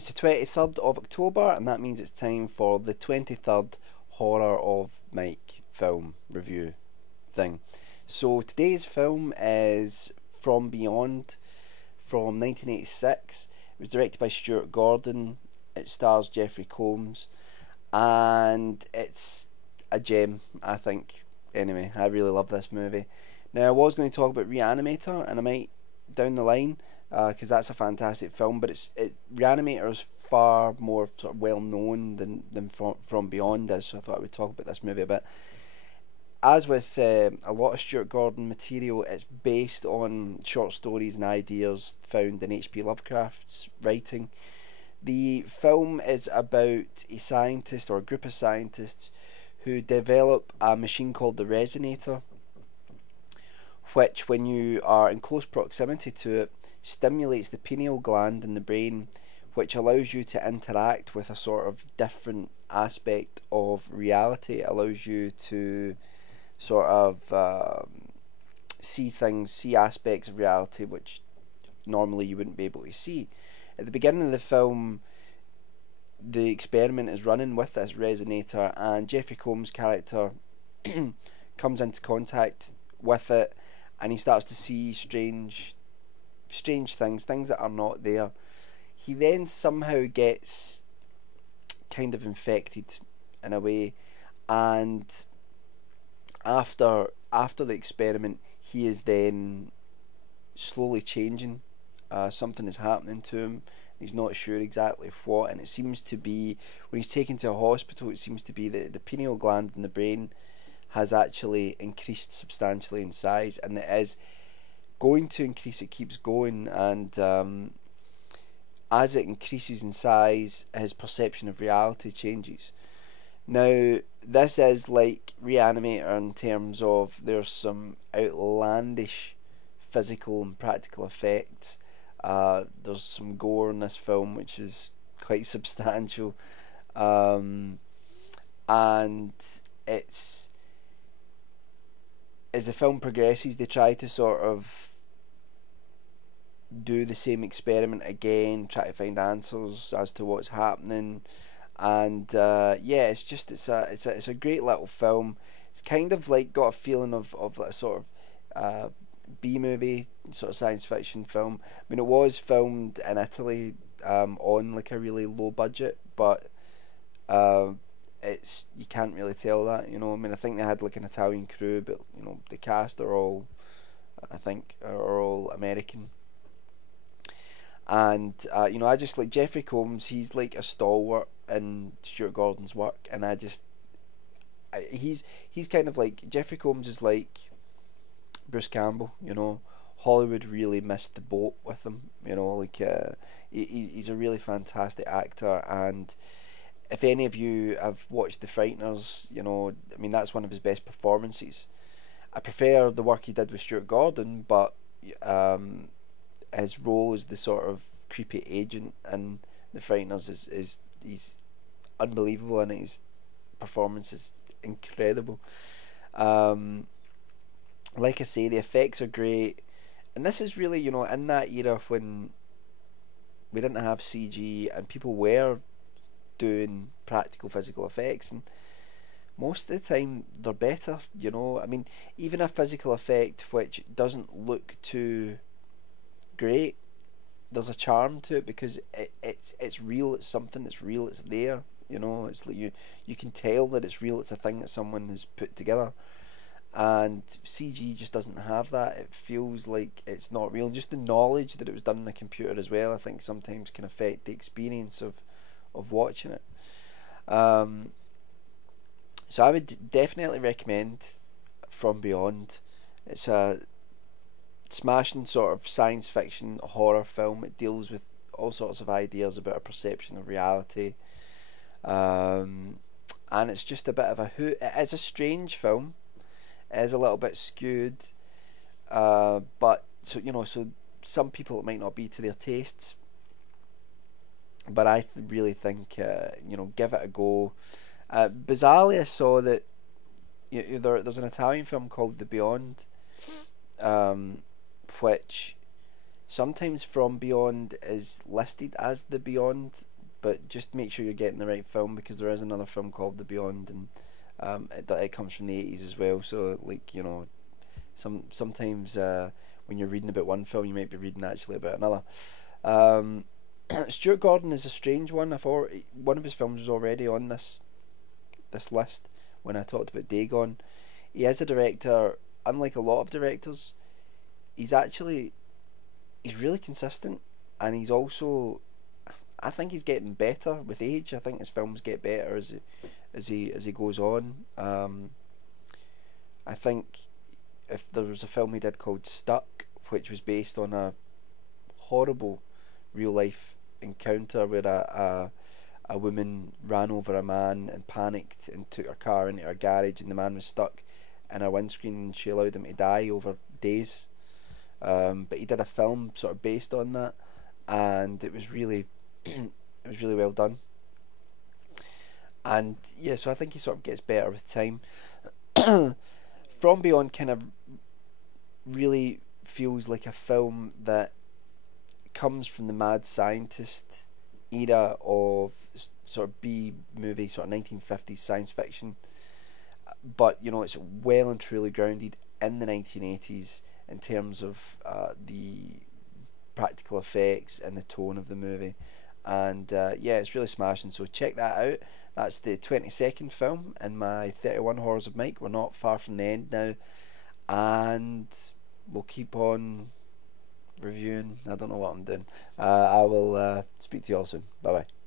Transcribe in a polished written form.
It's the 23rd of October, and that means it's time for the 23rd Horror of Mike film review thing. So today's film is From Beyond from 1986. It was directed by Stuart Gordon. It stars Jeffrey Combs, and it's a gem, I think. Anyway, I really love this movie. Now, I was going to talk about Reanimator, and I might down the line, because that's a fantastic film. But Reanimator is far more sort of well known than From Beyond is. So I thought I would talk about this movie a bit. As with a lot of Stuart Gordon material, it's based on short stories and ideas found in H.P. Lovecraft's writing. The film is about a scientist or a group of scientists who develop a machine called the Resonator, which, when you are in close proximity to it, stimulates the pineal gland in the brain, which allows you to interact with a sort of different aspect of reality. It allows you to sort of see things, see aspects of reality which normally you wouldn't be able to see. At the beginning of the film, the experiment is running with this resonator, and Jeffrey Combs' character comes into contact with it, and he starts to see strange things that are not there. He then somehow gets kind of infected in a way, and after the experiment, he is then slowly changing. Something is happening to him. He's not sure exactly what, and it seems to be, when he's taken to a hospital, it seems to be that the pineal gland in the brain has actually increased substantially in size, and it is going to increase. It keeps going, and as it increases in size, his perception of reality changes. Now, this is like Reanimator in terms of there's some outlandish physical and practical effects. There's some gore in this film, which is quite substantial, and it's as the film progresses, they try to sort of do the same experiment again, try to find answers as to what's happening, and yeah, it's a great little film. It's kind of like got a feeling of a sort of B movie sort of science fiction film. I mean, it was filmed in Italy on like a really low budget, but it's, you can't really tell that, you know. I mean, I think they had like an Italian crew, but you know, the cast are all, I think, are all American. And you know, I just like Jeffrey Combs. He's like a stalwart in Stuart Gordon's work, and he's kind of like, Jeffrey Combs is like Bruce Campbell. You know, Hollywood really missed the boat with him. You know, like he's a really fantastic actor, and if any of you have watched The Frighteners, you know, I mean, that's one of his best performances. I prefer the work he did with Stuart Gordon, but his role as the sort of creepy agent in The Frighteners is he's unbelievable, and his performance is incredible. Like I say, the effects are great, and this is really, you know, in that era when we didn't have CG and people were doing practical physical effects, and most of the time they're better, you know. I mean, even a physical effect which doesn't look too great, there's a charm to it because it's real. It's something that's real. It's there, you know. It's like you can tell that it's real. It's a thing that someone has put together, and CG just doesn't have that. It feels like it's not real. And just the knowledge that it was done on a computer as well, I think sometimes can affect the experience of watching it. So I would definitely recommend From Beyond. It's a smashing sort of science fiction horror film. It deals with all sorts of ideas about a perception of reality, and it's just a bit of a hoot. It is a strange film. It is a little bit skewed, but so, you know, so some people it might not be to their tastes, but I really think, you know, give it a go. Bizarrely, I saw that there's an Italian film called The Beyond, which sometimes From Beyond is listed as The Beyond, but just make sure you're getting the right film, because there is another film called The Beyond, and it comes from the 80s as well. So like, you know, sometimes when you're reading about one film, you might be reading actually about another. Um, Stuart Gordon is a strange one. I thought one of his films was already on this list when I talked about Dagon. He is a director, unlike a lot of directors. He's really consistent, and he's also, I think he's getting better with age. I think his films get better as he goes on. I think if there was a film he did called Stuck, which was based on a horrible real life encounter where a woman ran over a man and panicked and took her car into her garage, and the man was stuck in her windscreen and she allowed him to die over days. But he did a film sort of based on that, and it was really it was really well done. And yeah, so I think he sort of gets better with time. From Beyond kind of really feels like a film that comes from the mad scientist era of sort of B movie, sort of 1950s science fiction, but you know, it's well and truly grounded in the 1980s in terms of the practical effects and the tone of the movie. And yeah, it's really smashing, so check that out. That's the 22nd film in my 31 Horrors of Mike. We're not far from the end now, and we'll keep on reviewing. I don't know what I'm doing. I will speak to you all soon. Bye bye.